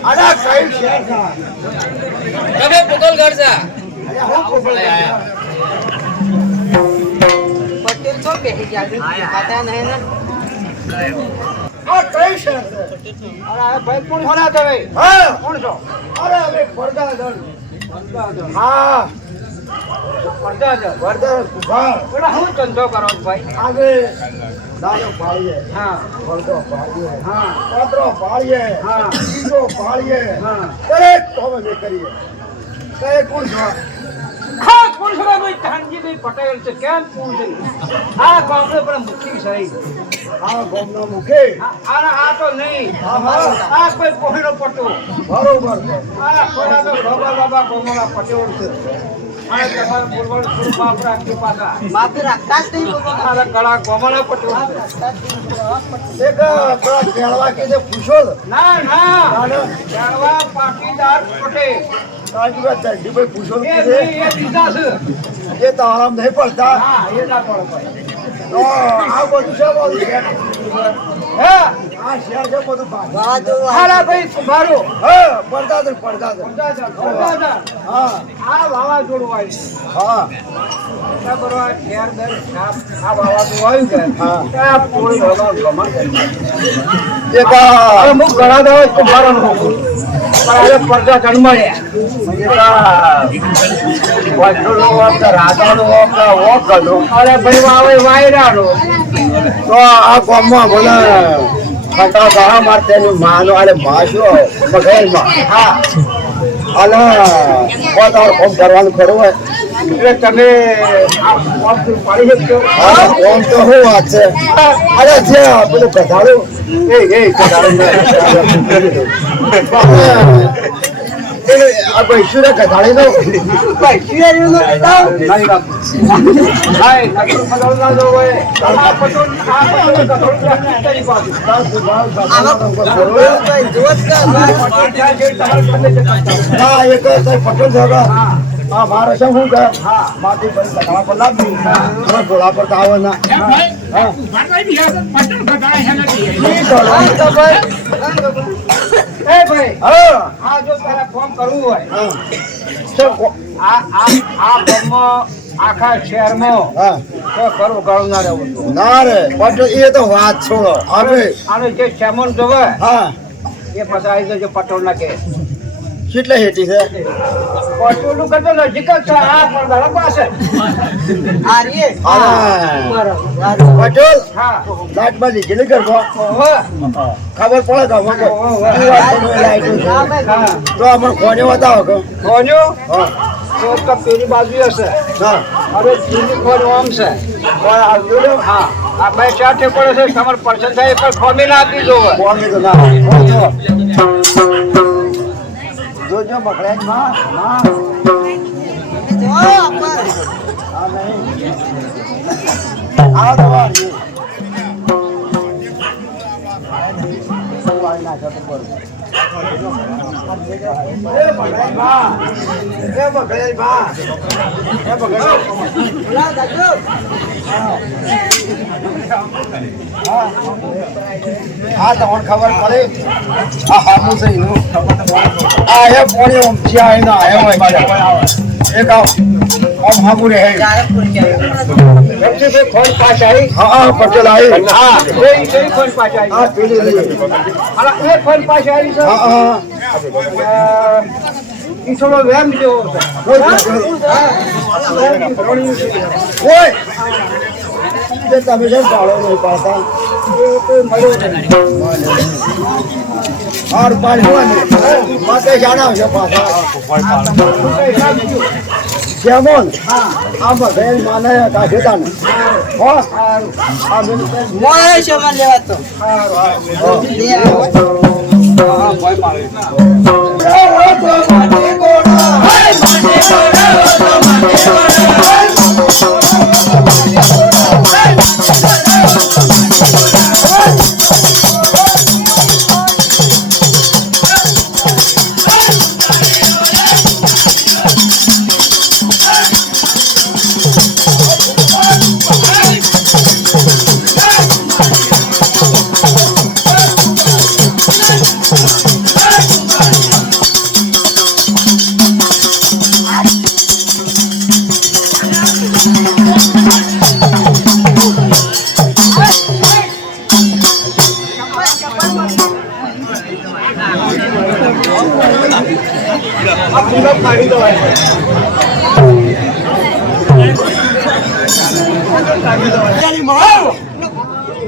અરે કઈ છે તમે પુતલ કરશા પટેલ છો કે ખાતા નહીં ને આ કઈ છે અરે ભાઈ કોણ હોના તમે હા કોણ છો અરે અમે પડદાદન હા પડદાદન પડદાદન હા પેલા હું ધંધો કરો છો ભાઈ આગે દાનો પાળીએ હા પડદો પાળીએ હા પાત્રો પાળીએ હા બીજો પાળીએ હા દરેક કામ અમે કરીએ કઈ કોણ છો હા કોણ છો ભાઈ કાનજીભાઈ પટેલ છે કેમ કોણ છે આ ગામનો પણ મુખી છે આ ગામનો મુખે આ તો નહીં આ કોઈ કોઈનો પટો બરોબર છે આ કોઈના તો બાબા કોમના પટેલ છે અને તમારે બોલવાનું થોડું માફ રાખજો પાછા માફ રાખતા જ નહીં બોલવાનું કળા કોમના પટેલ એક પેલા કેળવા કે જે પૂછો ના જાણવા પાટીદાર પટેલ કાંજીભાઈ ચંડીભાઈ પૂછો એ નહીં, એ બીજા છે એ તો આરામ નહીં પડતા હા એ ના પડે ભાઈ તો આ બધું છે બધું શેર હે આ શેર છે બધું હાલા ભાઈ કુંભારો હા પડદાદર પડદાદર પડદાદર. હા આ વાવાઝોડું આવ્યું હા બરોબર ખેર દર આ વાવાઝોડું આવ્યું કે હા. આ પૂરી હવા ગમણ કરી એક હવે આ અમુક ઘણા દવા કુંભારો નું પણ આજે પડદા જન્માડ્યા અરે ભાઈ વાવે વાયરાનો તો આ ગામમાં ભલે ખટા ગાળા મારતે એનું માનો અને માશો બગેરમાં હા અને પોતાનું કામ કરવાનું ખરું હોય એટલે તમે આ કોમ પાડી શકશો હા કામ તો શું વાત છે અરે જે પેલું કઢાળું એ કઢાળું આ ભાઈ શું રે કઢાળી નો ભાઈ શિયાળીનું બતાવ. નહીં બાપુ. ભાઈ, નકરું ખબર ના જવું હોય. આ પટોળ રાખી કરી પાછું. હા એક પટેલ છે હા મારે શું શું કહે માટી પર કઢાળા પર લાવી ઘોડા પર તો આવે ના હા એ ભાઈ, હા આ જો તારે ફોર્મ કરવું હોય હા તો આ ફોર્મમાં આખા શહેરમાં હા તો ખરું ગાળું ના રહેવું જોઈએ. ના રે પટેલ એ તો વાત છોડો હવે આનો જે સેમન જોવે હા એ પછી આવી જજો પટોળ ના કે કેટલે હેટી છે પટોળનું કરતો નજીક જ છે આ પડદાડા પાસે પટેલ હા લાઈટમાં લીધેલી કરવો ઓહો. ખબર પડે કે અમને લાઈટ તો અમને કોને બતાવો કે કોન્યો હા તો તો પેલી બાજુ હશે હા હવે બીજી ખોજ આમ છે કોઈ આવજો ને હા આ બે ચાર પડે છે તમારે પર્સન થાય પણ ખોમી ના આપી જોવે કોને તો ના જોજો પકડે જ માં હા નહીં આવો તો વાર હા તમને ખબર પડે આ હામું છે એનું આ હે પોણી ઓમ છે આ એનો આયો હોય એક આમ હામું રે ખોજ પાછ આવી હા પટેલ આવી હા એ ખોજ પાછ આવી હા પેલી લઈ અલા એ ખોજ પાછ આવી છે હા હા ઈ થોડો વેમ જેવો છે ઓય તે તમે જેમ ચાલો નહીં પાડતા હાર પાડ હોવાની માથે જાણાવજો પાછા જેમન આ બધા માને કાઢેતા ને હો આ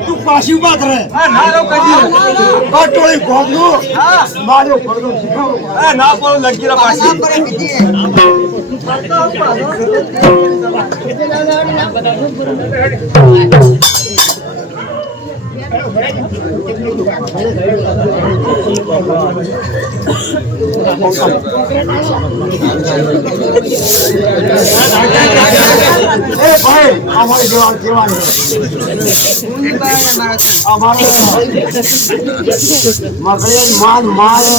તું પાછી વાત રહે ટોળી ગોમનું મારો પડદો શીખવ ના પડો લગી પાછી ભાઈ અમારી જોવા કેવાની અમારે મગળિયાની માન મારે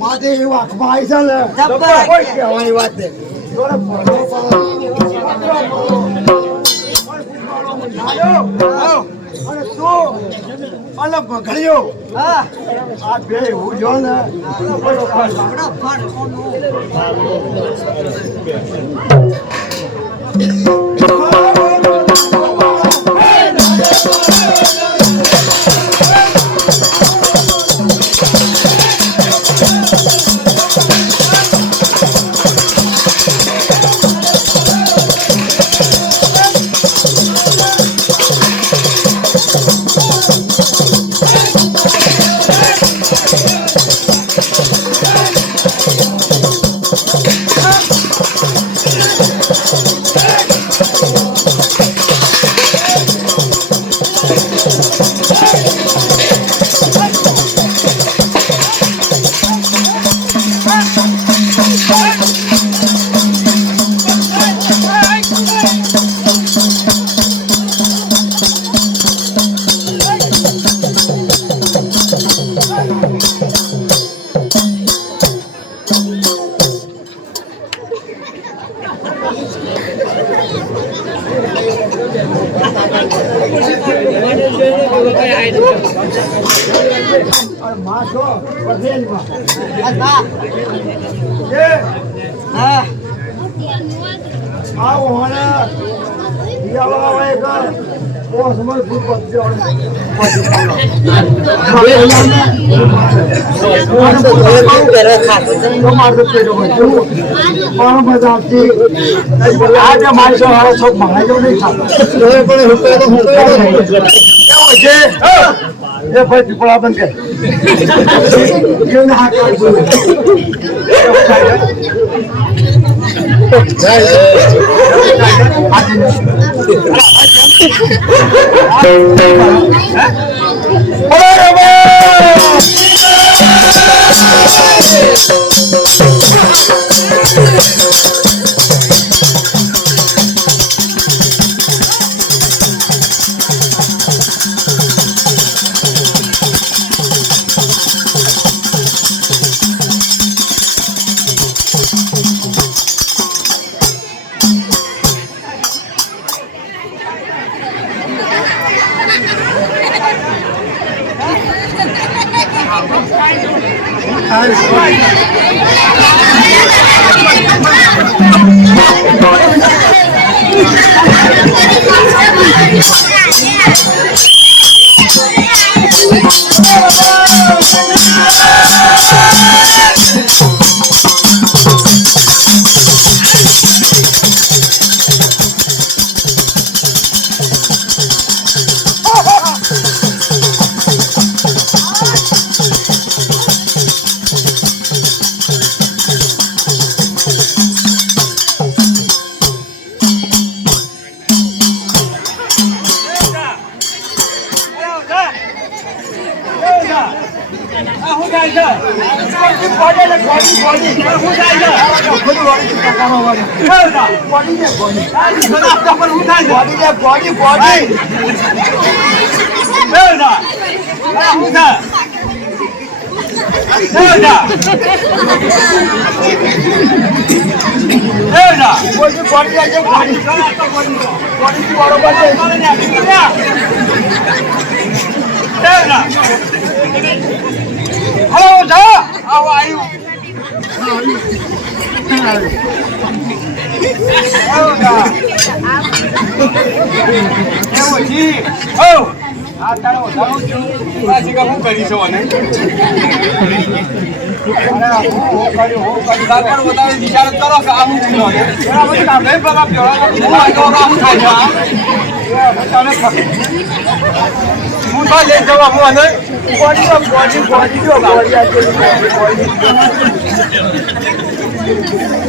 માથે વાંખમાં આવી છે ને કોઈ કહેવાની વાત નહીં અને તું અને ભગડ્યો આ બે હું જો ને ભાઈ પીપળા બંધ કર હું થાય છે બોડી ને બોડી બોડી હું થાય છે બધું વાળી ટકાનો વાળી બોડી ને બોડી આપતા પર હું થાય છે બોડી ને બોડી બોડી બેડા હું થાય બેડા બેડા બોડી બોડી આજે બોડી બોડી બરોબર છે બેડા હલો જા આવો આવ્યું એવું જી હો આ તારો જાઉં છું પાછી કે હું કરી છું અને અરે હું કર્યું દાખલ બતાવી વિચાર કરો કે આવું છું ને એના પછી કામ નહીં પગા પ્યોળા હું આજો આવું થાય છે તને હું તો લઈ જવા હું અને બોડી જો બોડી બોડી જો બોડી આજે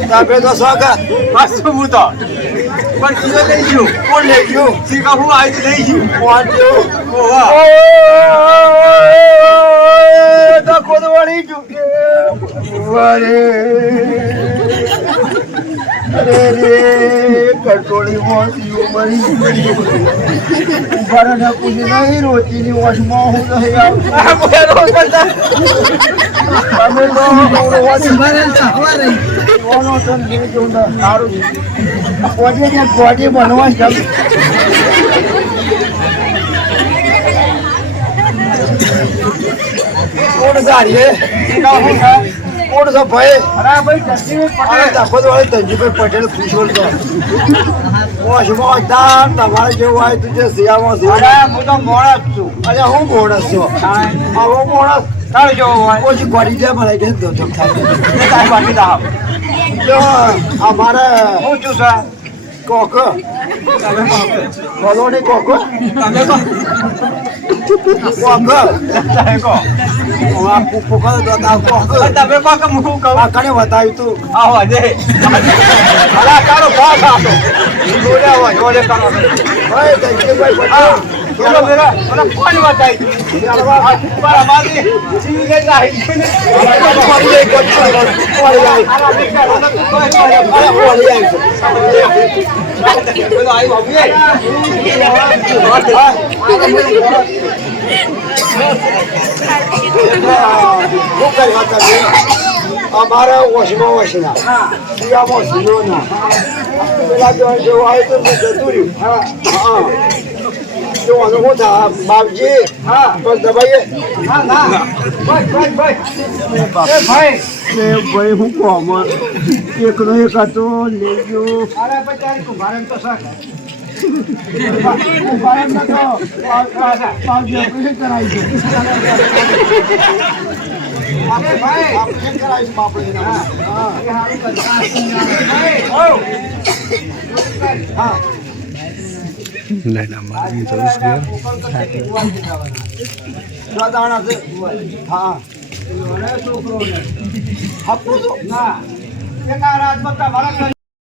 તાપે તો સોગા પાછું હું તો પણ કીધું લઈ ગયું કોણ લઈ ગયું શીખા હું આવી લઈ ગયું કોણ ગયું ઓવા તો ખુદ વળી ચૂકે વળે અરે રે કટોળી મોસી મળી ઉભારા પૂછી નહીં રોટીની વશમાં હું નહીં આવતું અમે તો સારું ગોડી બનવા ચાલુ કોણ સારી કોણ છે ભાઈ અરે ભાઈ જસ્ટીન પટેલ દાખોદ વાળે ધનજીભાઈ પટેલ પૂછો તો તમારે જેવું હોય તું જે સિયામાં અરે હું તો મોણસ છું અરે હું મોણસ છું હું મોણસ તારે જેવો હોય ઓછી ગોળી જે ભરાઈ ગઈ તો તારી બાકી દા જો અમારે હું છું સર કોક કોલોની કોક તમે કો કોક તમે કો તમે કો કે હું કહું કને બતાવ્યું તું આવો દે અલા તારો ભાગ આપો જોડે આવો જોડે કરો ભાઈ ધનજીભાઈ પટેલ ચલો મેરા મને ફોન બતાઈ આ મારા મારી જી કે જાય અમારે વશમાં વશના શિયામાં શિયો ના પેલા જેવું આવ્યું તો જતું રહ્યું તો અનુભવ થા બાપજી હા બસ દબાઈએ ના ના ભાઈ ભાઈ હું કોમ એકનો એક હતો લઈ ગયો અરે બચારી કો ભારત તો સર હા